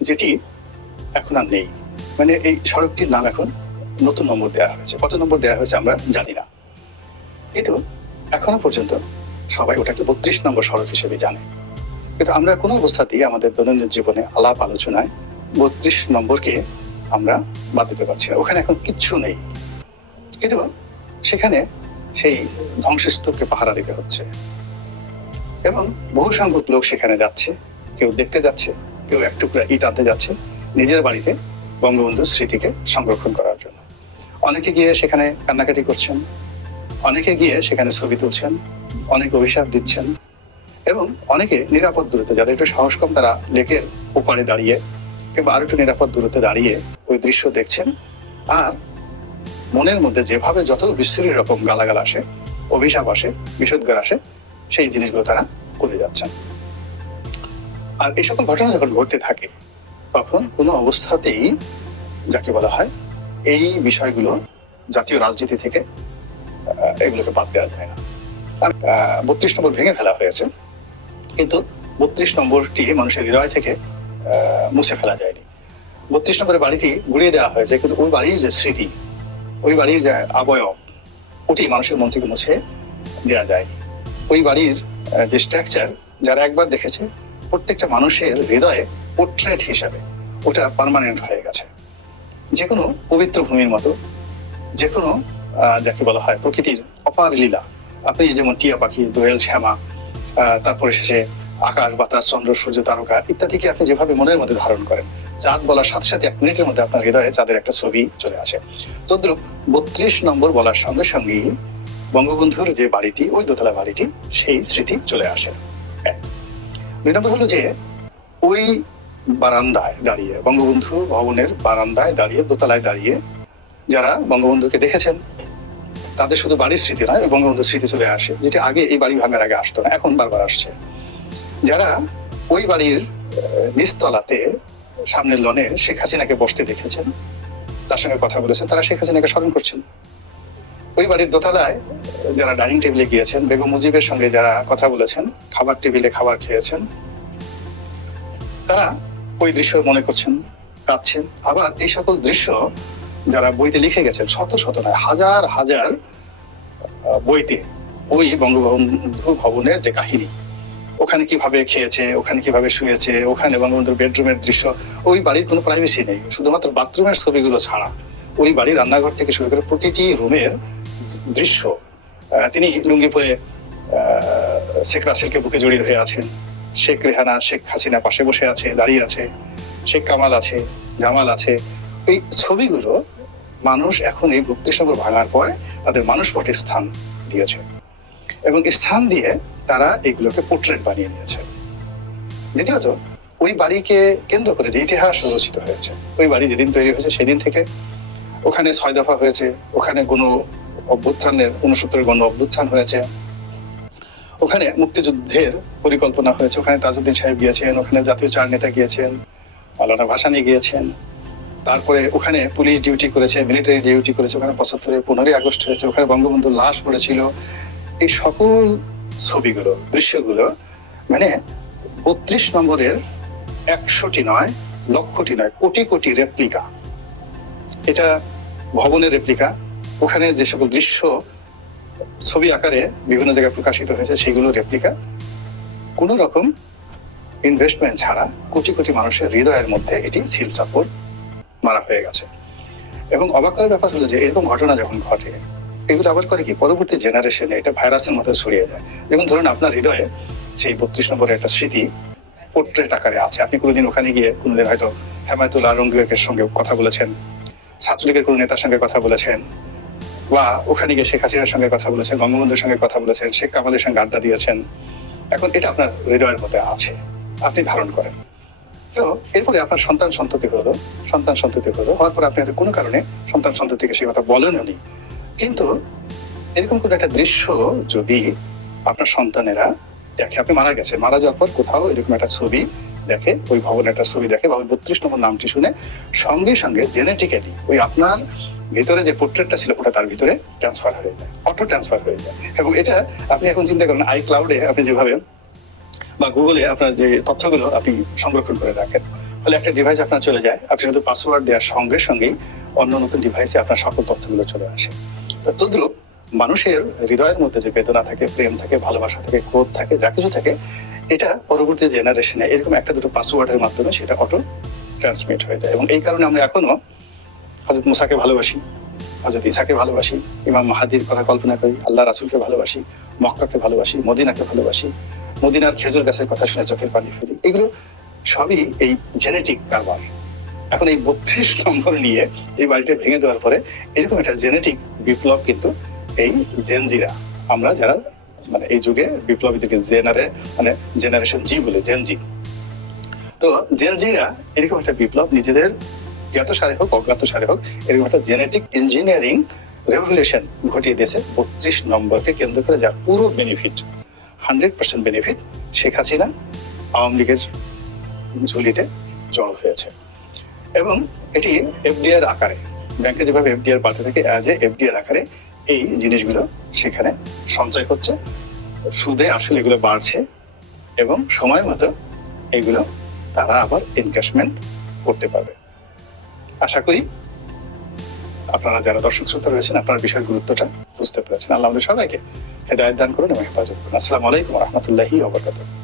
যেটি এখন আর নেই। মানে এই সড়কটির নাম এখন নতুন নম্বর দেওয়া হয়েছে। কত নম্বর দেওয়া হয়েছে আমরা জানি না। কিন্তু এখনও পর্যন্ত সবাই ওটাকে বত্রিশ নম্বর সড়ক হিসেবে জানে। কিন্তু আমরা কোনো অবস্থাতেই আমাদের দৈনন্দিন জীবনে আলাপ আলোচনায় বত্রিশ নম্বরকে আমরা বাদ দিতে পারছি না। ওখানে এখন কিচ্ছু নেই। কিন্তু সেখানে সেই ধ্বংসস্তূপকে পাহারা দিতে হচ্ছে। এবং বহু সংখ্যক লোক সেখানে যাচ্ছে, কেউ দেখতে যাচ্ছে, কেউ এক টুকরা ইট আনতে যাচ্ছে নিজের বাড়িতে বঙ্গবন্ধুর স্মৃতিকে সংরক্ষণ করার জন্য। অনেকে গিয়ে সেখানে কান্নাকাটি করছেন, অনেকে গিয়ে সেখানে ছবি তুলছেন, অনেকে অভিশাপ দিচ্ছেন এবং অনেকে নিরাপদ দূরত্বে, যাদের একটু সাহস কম, তারা লেকের ওপারে দাঁড়িয়ে কিংবা আরও একটু নিরাপদ দূরত্বে দাঁড়িয়ে ওই দৃশ্য দেখছেন। আর মনের মধ্যে যেভাবে যত বিশ্রী রকম গালাগাল আসে, অভিশাপ আসে, বিষোদ্গার আসে, সেই জিনিসগুলো তারা করে যাচ্ছেন আর এই সকল ঘটনা যখন ঘটতে থাকে, তখন কোনো অবস্থাতেই যাকে বলা হয় এই বিষয়গুলো জাতীয় রাজনীতি থেকে এগুলোকে বাদ দেওয়া যায় না। বত্রিশ নম্বর ভেঙে ফেলা হয়েছে, কিন্তু বত্রিশ নম্বরটি মানুষের হৃদয় থেকে মুছে ফেলা যায়নি। বত্রিশ নম্বরের বাড়িটি গুড়িয়ে দেওয়া হয়েছে, কিন্তু ওই বাড়ির যে স্মৃতি ওই বাড়ির যে আবয়ব ওটি মানুষের মন থেকে মুছে দেওয়া যায়। ওই বাড়ির যে স্ট্রাকচার যারা একবার দেখেছে, প্রত্যেকটা মানুষের হৃদয়ে পোর্ট্রেট হিসাবে ওটা পার্মানেন্ট হয়ে গেছে। যে কোনো পবিত্র ভূমির মতো যে কোনো যাকে বলা হয় প্রকৃতির অপার লীলা। আপনি যেমন টিয়া পাখি, দোয়েল শ্যামা তারপরে শেষে আকাশ, বাতাস, চন্দ্র, সূর্য, তারকা ইত্যাদিকে আপনি যেভাবে মনের মধ্যে ধারণ করেন, চাঁদ বলার সাথে সাথে এক মিনিটের মধ্যে আপনার হৃদয়ে চাঁদের একটা ছবি চলে আসে। তদ্রুপ বত্রিশ নম্বর বলার সঙ্গে সঙ্গেই বঙ্গবন্ধুর যে বাড়িটি, ওই দোতলা বাড়িটি, সেই স্মৃতি চলে আসে। দুই নম্বর হলো যে, ওই বারান্দায় দাঁড়িয়ে, বঙ্গবন্ধু ভবনের বারান্দায় দাঁড়িয়ে, দোতলায় দাঁড়িয়ে যারা বঙ্গবন্ধুকে দেখেছেন, তাদের শুধু বাড়ির স্মৃতি নয়, বঙ্গবন্ধুর স্মৃতি চলে আসে, যেটি আগে এই বাড়ি ভাঙার আগে আসতো না, এখন বারবার আসছে। যারা ওই বাড়ির আহ, নিচতলাতে সামনের লনে শেখ হাসিনাকে বসতে দেখেছেন তার সঙ্গে কথা বলেছেন তারা শেখ হাসিনাকে স্মরণ করছেন। ওই বাড়ির দোতলায় যারা ডাইনিং টেবিলে গিয়েছেন বেগম মুজিবের সঙ্গে যারা কথা বলেছেন খাবার টেবিলে খাবার খেয়েছেন তারা ওই দৃশ্য মনে করছেন কাঁদছেন। আবার এই সকল দৃশ্য যারা বইতে লিখে গেছেন শত শত নয় হাজার হাজার বইতে ওই বঙ্গবন্ধু ভবনের যে কাহিনী ওখানে কীভাবে খেয়েছে, ওখানে কীভাবে শুয়েছে, ওখানে বঙ্গবন্ধুর বেডরুমের দৃশ্য, ওই বাড়ির কোনো প্রাইভেসি নেই। শুধুমাত্র বাথরুমের ছবিগুলো ছাড়া। ওই বাড়ির রান্নাঘর থেকে শুরু করে প্রতিটি রুমের দৃশ্য তিনি লুঙ্গি পরে শেখ রাসেলকে বুকে জড়িয়ে ধরে আছেন। শেখ রেহানা, শেখ হাসিনা পাশে বসে আছে, দাঁড়িয়ে আছে। শেখ কামাল আছে, জামাল আছে। এই ছবিগুলো মানুষ এখন এই নম্বর ভাঙার পরে তাদের মানুষ পটে স্থান দিয়েছে। এবং স্থান দিয়ে তারা এগুলোকে পোর্ট্রেট বানিয়ে নিয়েছে। দ্বিতীয়ত, ওই বাড়িকে কেন্দ্র করে যে ইতিহাস রচিত হয়েছে, ওই বাড়ি যেদিন তৈরি হয়েছে সেদিন থেকে ওখানে ছয় দফা হয়েছে, ওখানে কোনো অভ্যুত্থানের উনসত্তরের গণ অভ্যুত্থান হয়েছে। ওখানে মুক্তিযুদ্ধের পরিকল্পনা হয়েছে, ওখানে তাজউদ্দিন সাহেব গিয়েছেন, ওখানে জাতীয় চার নেতা গিয়েছেন মালানা ভাসানি গিয়েছেন। তারপরে ওখানে পুলিশ ডিউটি করেছে, মিলিটারি ডিউটি করেছে, ওখানে পঁচাত্তরে পনেরোই আগস্ট হয়েছে, ওখানে বঙ্গবন্ধুর লাশ পড়েছিল। এই সকল ছবিগুলো, দৃশ্যগুলো মানে বত্রিশ নম্বরের একশোটি নয়, লক্ষটি নয়, কোটি কোটি রেপ্লিকা এটা ভবনের রেপ্লিকা ওখানে যে সকল দৃশ্য, ছবি আকারে বিভিন্ন জায়গায় প্রকাশিত হয়েছে, সেগুলো রেপ্লিকা কোনো রকম ইনভেস্টমেন্ট ছাড়া কোটি কোটি মানুষের হৃদয়ের মধ্যে এটি সিল সাপোর্ট মারা হয়ে গেছে। এবং অবাক ব্যাপার হলো যে এরকম ঘটনা যখন ঘটে এগুলো আবার করে কি? পরবর্তী জেনারেশনে এটা ভাইরাসের মতো ছড়িয়ে যায়। যেমন ধরুন আপনার হৃদয়ে সেই বত্রিশ নম্বরের একটা স্মৃতি পোর্ট্রেট আকারে আছে। আপনি কোনোদিন ওখানে গিয়ে কোনোদিন হয়তো হেমায়তুল্লাহ রঙ্গিবেকের সঙ্গে কথা বলেছেন, ছাত্রলীগের কোনো নেতার সঙ্গে কথা বলেছেন, বা ওখানে গিয়ে শেখ হাসিনার সঙ্গে কথা বলেছেন, বঙ্গবন্ধুর সঙ্গে কথা বলেছেন, শেখ কামালের সঙ্গে আড্ডা দিয়েছেন। এখন এটা আপনার হৃদয়ের মধ্যে আছে, আপনি ধারণ করেন। তো এরপরে আপনার সন্তান সন্ততি হলো, সন্তান সন্ততি হলো। হওয়ার পর আপনি হয়তো কোনো কারণে সন্তান সন্ততিকে সে কথা বলেনও নি। কিন্তু এরকম কোনো একটা দৃশ্য যদি আপনার সন্তানেরা দেখে, আপনি মারা গেছে মারা যাওয়ার পর কোথাও এরকম একটা ছবি দেখে, ওই ভবনের একটা ছবি দেখে বা ওই বত্রিশ নম্বর নামটি শুনে সঙ্গে সঙ্গে জেনেটিক্যালি ওই আপনার ভিতরে যে পোর্ট্রেটটা ছিল, ওটা তার ভিতরে ট্রান্সফার হয়ে যায় অটো ট্রান্সফার হয়ে যায়। এবং এটা আপনি এখন চিন্তা করেন আই ক্লাউডে আপনি যেভাবে বা গুগলে আপনার যে তথ্যগুলো আপনি সংরক্ষণ করে রাখেন ফলে একটা ডিভাইস আপনার চলে যায়, আপনি শুধু পাসওয়ার্ড দেওয়ার সঙ্গে সঙ্গেই অন্য নতুন ডিভাইসে আপনার সকল তথ্যগুলো চলে আসে। তদ্রুপ মানুষের হৃদয়ের মধ্যে যে বেদনা থাকে, প্রেম থাকে, ভালোবাসা থাকে, ক্রোধ থাকে, যা কিছু থাকে, এটা পরবর্তী জেনারেশনে এরকম একটা দুটো পাসওয়ার্ডের মাধ্যমে সেটা অটো ট্রান্সমিট হয়ে যায়। এবং এই কারণে আমরা এখনও হজরত মুসাকে ভালোবাসি হজরত ইসাকে ভালোবাসি, ইমাম মাহাদির কথা কল্পনা করি, আল্লাহ রাসুলকে ভালোবাসি, মক্কাকে ভালোবাসি, মদিনাকে ভালোবাসি, মদিনার খেজুর গাছের কথা শুনে চোখের পানি ফেলি। এগুলো সবই এই জেনেটিক কারবার। এখন এই বত্রিশ নম্বর নিয়ে এই বাড়িটা ভেঙে দেওয়ার পরে এরকম একটা জেনেটিক বিপ্লব কিন্তু এই জেনজিরা আমরা যারা মানে এই যুগে বিপ্লবীদেরকে জেনারে মানে জেনারেশন জি বলে জেনজি তো জেনজিরা এরকম একটা বিপ্লব নিজেদের জ্ঞাত সারে হোক, অজ্ঞাত সারে হোক, এরকম একটা জেনেটিক ইঞ্জিনিয়ারিং রেভলিউশন ঘটিয়ে দিয়েছে বত্রিশ নম্বরকে কেন্দ্র করে, যার পুরো benefit hundred percent benefit Sheikh Hasina Awami লীগের ঝুলিতে জড় হয়েছে। এবং এটি এফডিআর আকারে, ব্যাংকে যেভাবে এফডিআর পাঠাতে থাকে অ্যাজ এ এফডিআর আকারে এই জিনিসগুলো সেখানে সঞ্চয় হচ্ছে। সুদে আসলে এগুলো বাড়ছে এবং সময় মতো এগুলো তারা আবার ইনভেস্টমেন্ট করতে পারবে। আশা করি আপনারা যারা দর্শক শ্রোতা রয়েছেন, আপনারা বিষয়ের গুরুত্বটা বুঝতে পেরেছেন। আল্লাহ আমাদের সবাইকে হেদায়ত দান করুন এবং হেফাজত করুন। আসসালামু আলাইকুম রহমতুল্লাহি ওবরকাতুহ